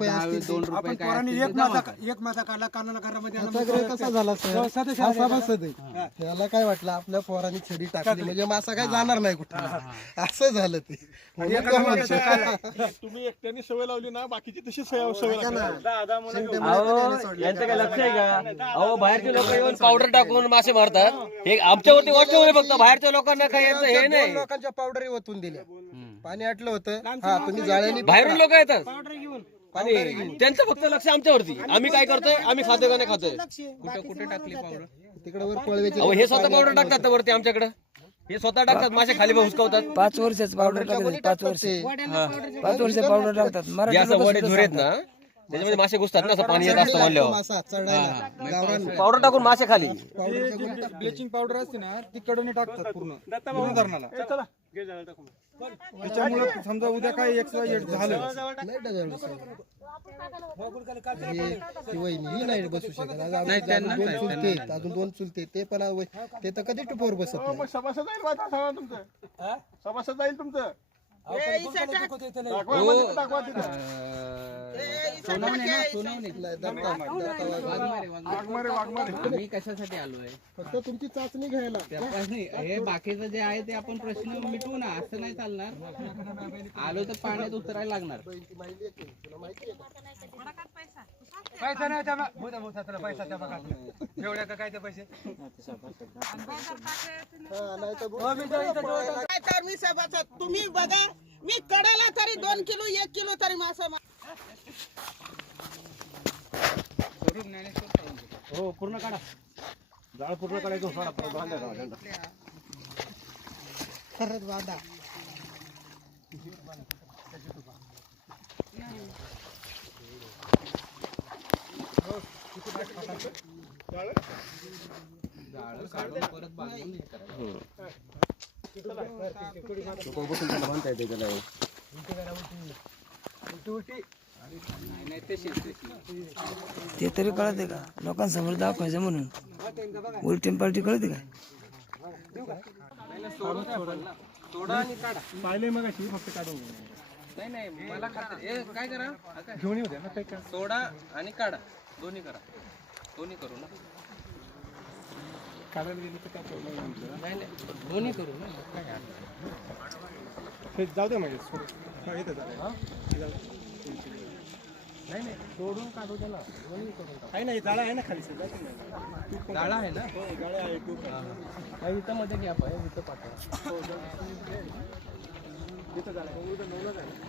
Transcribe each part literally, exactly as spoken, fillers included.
रुपये असतील दोन ते. रुपये आपण काय पोरांनी असतील एक ते जमा माझा करा. एक माझा काढला कानाला घरामध्ये आणला, त्याचा ग्रह कसा झाला सर हो, सदस्य हा आहे. सभासद आहे. त्याला काय वाटलं आपल्या पोरांनी छडी टाकली म्हणजे मासा काय जाणार नाही कुठे असं झालं ते म्हणून तो म्हणतो. तुम्ही एकट्याने सवय लावली ना बाकीची तशी सवय सवय बघा ना, शेंगटे अहो मुळे पण याने सोडले. यांचं काय लक्ष आहे का? अहो बाहेरचे लोक येऊन पावडर टाकून मासे मारतात. हे आमच्यावरती वॉच ठेवले फक्त, बाहेरच्या लोकांना काही यांचं हे दोन नाही. लोकांच्या पावडरी ओतून दिल्या पाणी आटलं होतं हा तुम्ही जाळ्याने बाहेरून लोक येतात पावडर घेऊन आणि त्यांचं फक्त लक्ष आमच्यावरती. आम्ही काय करतोय, आम्ही खातोय का नाही खातोय. कुठे कुठे टाकली पावडर? तिकडे वर पळवेचे अहो हे स्वतः पावडर टाकतात वरती आमच्याकडे. हे स्वतः टाकतात, मासे खाली हुसकवतात. पाच वर्षाच पावडर टाकतात. पाच वर्ष पाच वर्ष पावडर टाकतात. जे मराठी असं वडे झुरे आहेत ना, त्याच्यामध्ये मासे घुसतात ना, असं पाणी येत असतं म्हणल्यावर. मासा चढायला गावरान पावडर टाकून मासे खाली. ब्लिचिंग पावडर असते ना ती कडून टाकतात पूर्ण पूर्ण धरणाला. त्याच्यामुळे समजा उद्या काय एक्सवाय झालं नाही डझाळू सर. हे ती वहिनी ही नाही बसू शकत. आज आमच्या अजून दोन चुलते आहेत, अजून दोन चुलते ते पण आज वय- ते तर कधी टुपोर बसत नाही. मग सभासद जाईल माझा सभा तुमचं सभासद जाईल तुमचं दाखवा म्हणजे दाखवा तिथं. सोनवणे ना, सोनवणे. नाही, दत्ता- दत्ता वाघ. वाघमारे, वाघमारे. वाघमारे वाघमारे आम्ही कशासाठी आलोय? फक्त तुमची चाचणी घ्यायला तपासणी. हे बाकीचं जे आहे ते आपण प्रश्न मिटवू ना, असं नाही चालणार. आलो तर पाण्यात उतरायला लागणार. पैसा नाही त्या भूता भूताला पैसा त्या बघा एवढ्या का काय ते पैसे हा, नाही तर काय तर मी सभासद तुम्ही बघा, मी कडाला तरी दोन किलो एक किलो तरी मासा मा- हो पूर्ण काढा जाळ पूर्ण काढायचं सोडा परत बांधा गावाला. खरंच वादा जाळं काढून परत बांधून हे करायचं. नाही नाही ते शेती. ते तरी कळते का लोकांसमोर दाखवायचं म्हणून उलटी पालटी कळते का? पाहिले मग अशी फक्त काढून नाही नाही मला खात ए, काय करा आता घेऊन येऊ द्या ना. काय करा, सोडा आणि काढा, दोन्ही करा. दोन्ही करू ना. काढायला गेलं तर काय प्रॉब्लेम नाही आमचा. नाही नाही दोन्ही करू ना. काय हरकत हे जाऊ दे म्हणजे सोड. हा, इथं जा. हे जाऊ दे. नाही नाही सोडून काढू त्याला. दोन्ही करून टाकू. आहे ना हे जाळं आहे ना खाली सर जाते ना. तूप पण जाळं आहे ना. हो, जाळं आहे तूप आहे. हा, इथं मध्ये घ्या पाहिजे, इथं पाठवा. इथं जाळं आहे. उद्या नऊला जायला.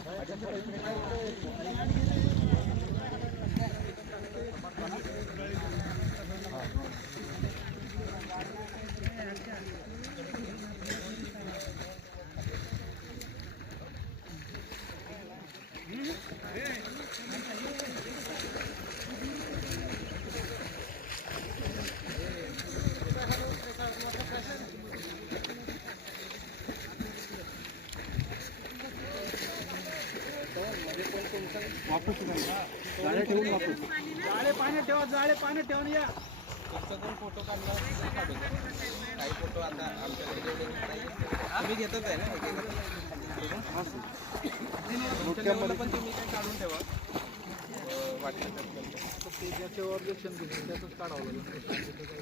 वापस जाळे ठेवून वापस जाळे पाण्यात ठेवा जाळे पाण्यात ठेवून या. फोटो काढला काही फोटो आता आमच्याकडे जेवढे काढायचे आम्ही घेतच आहे ना. पण तुम्ही काय काढून ठेवा वाटलं तर. त्याच्यावर ऑब्जेक्शन घेऊन त्यातच काढावं लागेल.